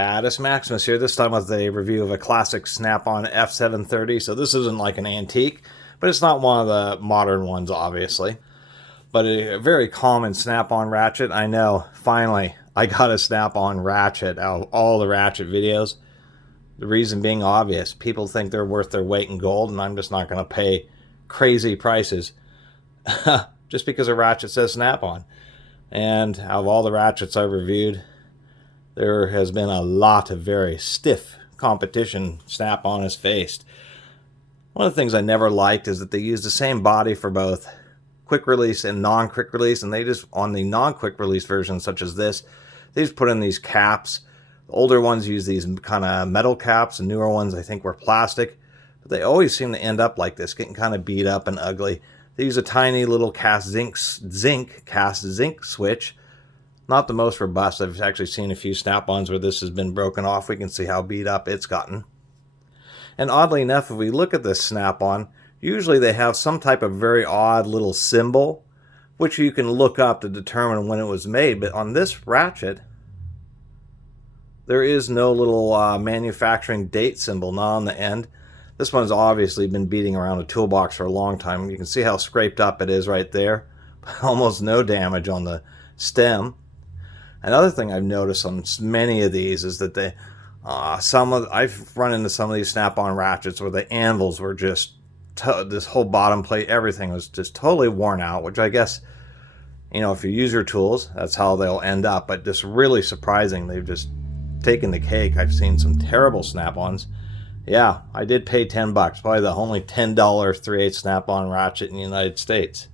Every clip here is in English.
Catus, Maximus here, this time with a review of a classic Snap-on F730. So this isn't like an antique, but it's not one of the modern ones, obviously. But a very common Snap-on ratchet. I know, finally, I got a Snap-on ratchet out of all the ratchet videos. The reason being obvious. People think they're worth their weight in gold, and I'm just not going to pay crazy prices just because a ratchet says Snap-on. And out of all the ratchets I've reviewed, there has been a lot of very stiff competition Snap-on has faced. One of the things I never liked is that they use the same body for both quick release and non-quick release, and they just, on the non-quick release version such as this, they just put in these caps. The older ones use these kind of metal caps, and newer ones I think were plastic, but they always seem to end up like this, getting kind of beat up and ugly. They use a tiny little cast zinc switch. Not the most robust. I've actually seen a few Snap-ons where this has been broken off. We can see how beat up it's gotten. And oddly enough, if we look at this Snap-on, usually they have some type of very odd little symbol, which you can look up to determine when it was made. But on this ratchet, there is no little manufacturing date symbol, not on the end. This one's obviously been beating around a toolbox for a long time. You can see how scraped up it is right there. Almost no damage on the stem. Another thing I've noticed on many of these is that they, I've run into some of these Snap-on ratchets where the anvils were just, this whole bottom plate, everything was just totally worn out, which I guess, you know, if you use your tools, that's how they'll end up. But just really surprising, they've just taken the cake. I've seen some terrible Snap-ons. Yeah, I did pay $10, probably the only $10 3/8 Snap-on ratchet in the United States.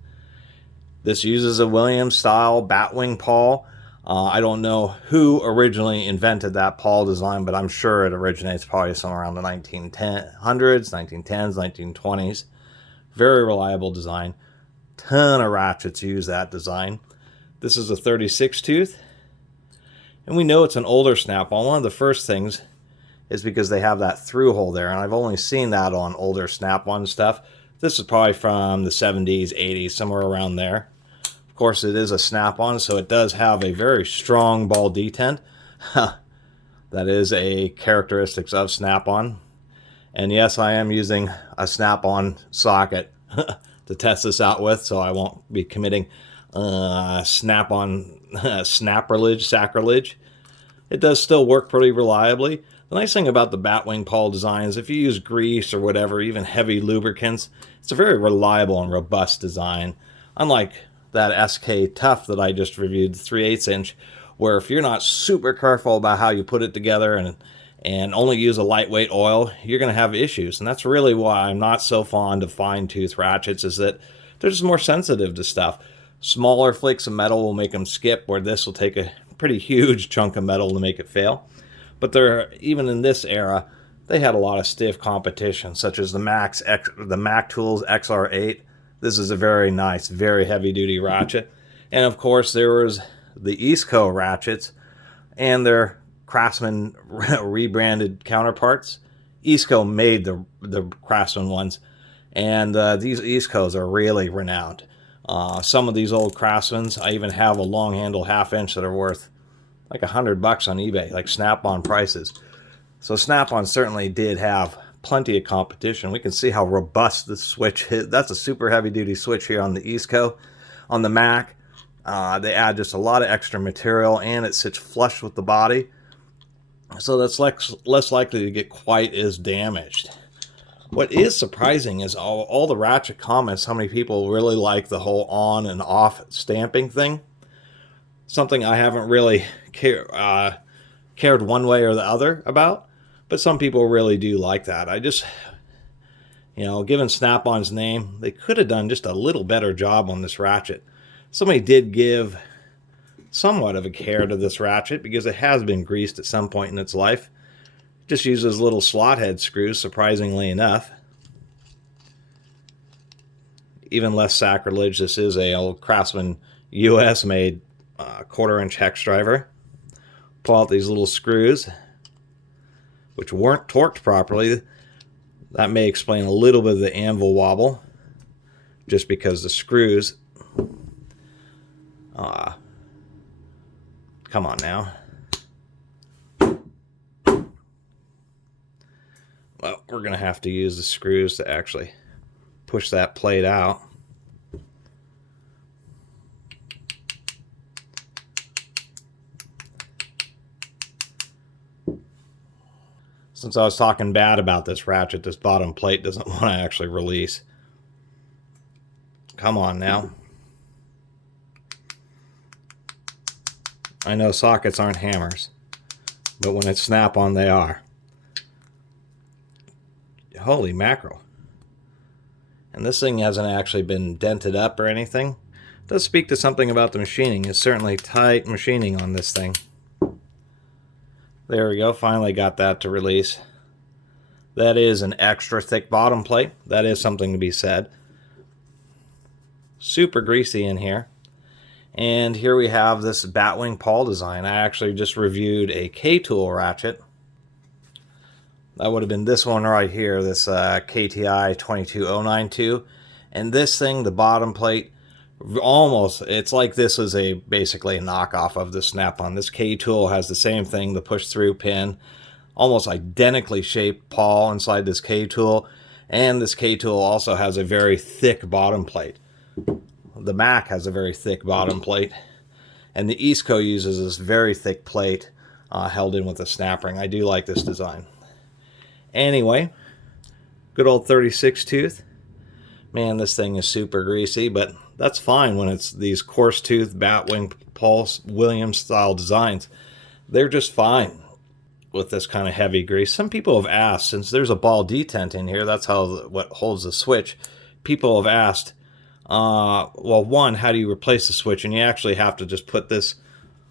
This uses a Williams-style batwing pawl. I don't know who originally invented that pawl design, but I'm sure it originates probably somewhere around the 1910s, 1910s, 1920s. Very reliable design. Ton of ratchets use that design. This is a 36 tooth. And we know it's an older Snap-on. One of the first things is because they have that through hole there, and I've only seen that on older Snap-on stuff. This is probably from the 70s, 80s, somewhere around there. Of course, it is a Snap-on, so it does have a very strong ball detent. That is a characteristics of Snap-on. And yes, I am using a Snap-on socket to test this out with, so I won't be committing Snap-on sacrilege. It does still work pretty reliably. The nice thing about the batwing pawl design is if you use grease or whatever, even heavy lubricants, it's a very reliable and robust design. Unlike that SK Tough that I just reviewed, the 3/8 inch, where if you're not super careful about how you put it together and only use a lightweight oil, you're going to have issues. And that's really why I'm not so fond of fine tooth ratchets, is that they're just more sensitive to stuff. Smaller flakes of metal will make them skip, where this will take a pretty huge chunk of metal to make it fail. But even in this era, they had a lot of stiff competition, such as the Mac Tools XR8. This is a very nice, very heavy-duty ratchet. And of course, there was the Eastco ratchets and their Craftsman rebranded counterparts. Eastco made the Craftsman ones, and these Eastcos are really renowned. Some of these old Craftsmans, I even have a long handle half-inch that are worth like $100 on eBay, like Snap-on prices. So Snap-on certainly did have plenty of competition. We can see how robust this switch is. That's a super heavy-duty switch here on the Eastco. On the Mac, they add just a lot of extra material, and it sits flush with the body, so that's less likely to get quite as damaged. What is surprising is all the ratchet comments, how many people really like the whole on and off stamping thing. Something I haven't really cared one way or the other about, but some people really do like that. I just, given Snap-on's name, they could have done just a little better job on this ratchet. Somebody did give somewhat of a care to this ratchet because it has been greased at some point in its life. It just uses little slot head screws, surprisingly enough. Even less sacrilege, this is a old Craftsman US made 1/4-inch hex driver. Pull out these little screws, which weren't torqued properly. That may explain a little bit of the anvil wobble, just because the screws, come on now, we're going to have to use the screws to actually push that plate out. Since I was talking bad about this ratchet, this bottom plate doesn't want to actually release. Come on now. I know sockets aren't hammers, but when it's snap-on, they are. Holy mackerel. And this thing hasn't actually been dented up or anything. It does speak to something about the machining. It's certainly tight machining on this thing. There we go, finally got that to release. That is an extra thick bottom plate. That is something to be said. Super greasy in here. And here we have this Batwing Paul design. I actually just reviewed a K-tool ratchet. That would have been this one right here, this KTI 22092. And this thing, the bottom plate, almost, it's like this is basically a knockoff of the snap-on. This K-tool has the same thing, the push-through pin. Almost identically shaped Paul inside this K-tool. And this K-tool also has a very thick bottom plate. The Mac has a very thick bottom plate, and the Eastco uses this very thick plate held in with a snap ring. I do like this design. Anyway, good old 36 tooth. Man, this thing is super greasy, but that's fine when it's these coarse tooth Batwing Paul Williams style designs. They're just fine with this kind of heavy grease. Some people have asked, since there's a ball detent in here, that's what holds the switch. People have asked, well, one, how do you replace the switch? And you actually have to just put this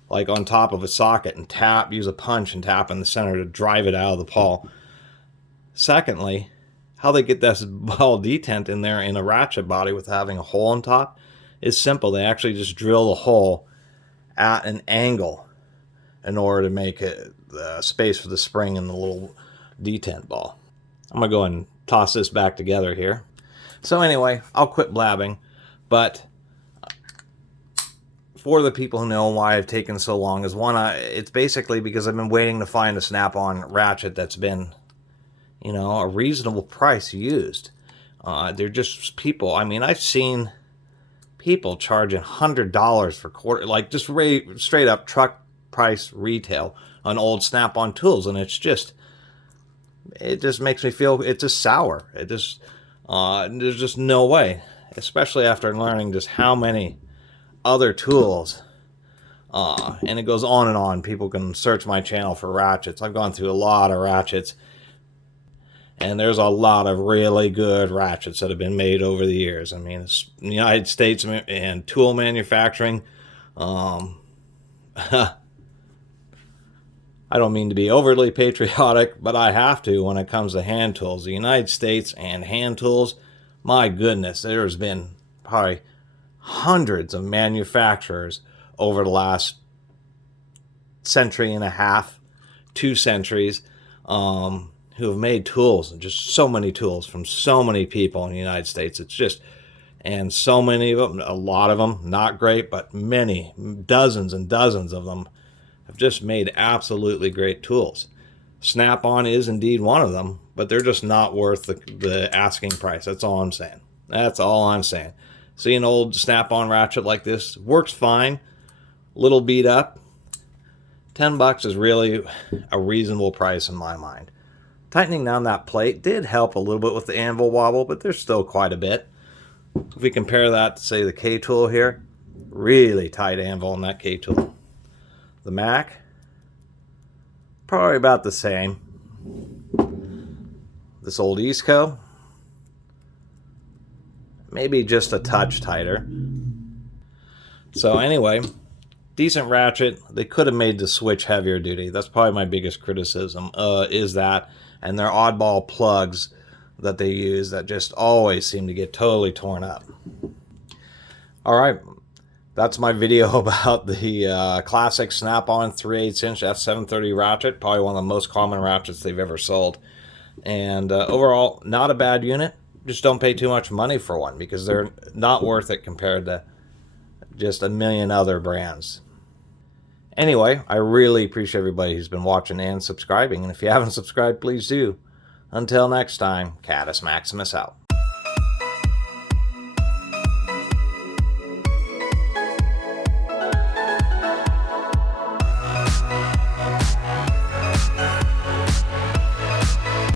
like on top of a socket and tap, use a punch and tap in the center to drive it out of the Paul. Secondly, how they get this ball detent in there in a ratchet body with having a hole on top is simple. They actually just drill the hole at an angle in order to make space for the spring in the little detent ball. I'm going to go ahead and toss this back together here. So anyway, I'll quit blabbing, but for the people who know why I've taken so long is one, it's basically because I've been waiting to find a snap-on ratchet that's been, you know, a reasonable price used. They're just people. I mean, I've seen people charging $100 for quarter, like just straight up truck price retail on old snap-on tools, and it just makes me feel it's just sour. There's just no way, especially after learning just how many other tools, and it goes on and on. People can search my channel for ratchets. I've gone through a lot of ratchets, and there's a lot of really good ratchets that have been made over the years. I mean, it's the United States and tool manufacturing. I don't mean to be overly patriotic, but I have to when it comes to hand tools. The United States and hand tools, my goodness, there's been probably hundreds of manufacturers over the last century and a half, 2 centuries, who have made tools, and just so many tools from so many people in the United States. It's just, and so many of them, a lot of them, not great, but many, dozens and dozens of them have just made absolutely great tools. Snap-on is indeed one of them, but they're just not worth the asking price. That's all I'm saying. That's all I'm saying. See, an old snap-on ratchet like this works fine, little beat up. $10 is really a reasonable price in my mind. Tightening down that plate did help a little bit with the anvil wobble, but there's still quite a bit. If we compare that to, say, the K-tool here, really tight anvil in that K-tool. The Mac, probably about the same. This old Eastco, maybe just a touch tighter. So anyway, decent ratchet. They could have made the switch heavier duty. That's probably my biggest criticism, is that, and their oddball plugs that they use that just always seem to get totally torn up. All right. That's my video about the classic snap-on 3/8 inch F730 ratchet. Probably one of the most common ratchets they've ever sold. And overall, not a bad unit. Just don't pay too much money for one because they're not worth it compared to just a million other brands. Anyway, I really appreciate everybody who's been watching and subscribing. And if you haven't subscribed, please do. Until next time, Catus Maximus out.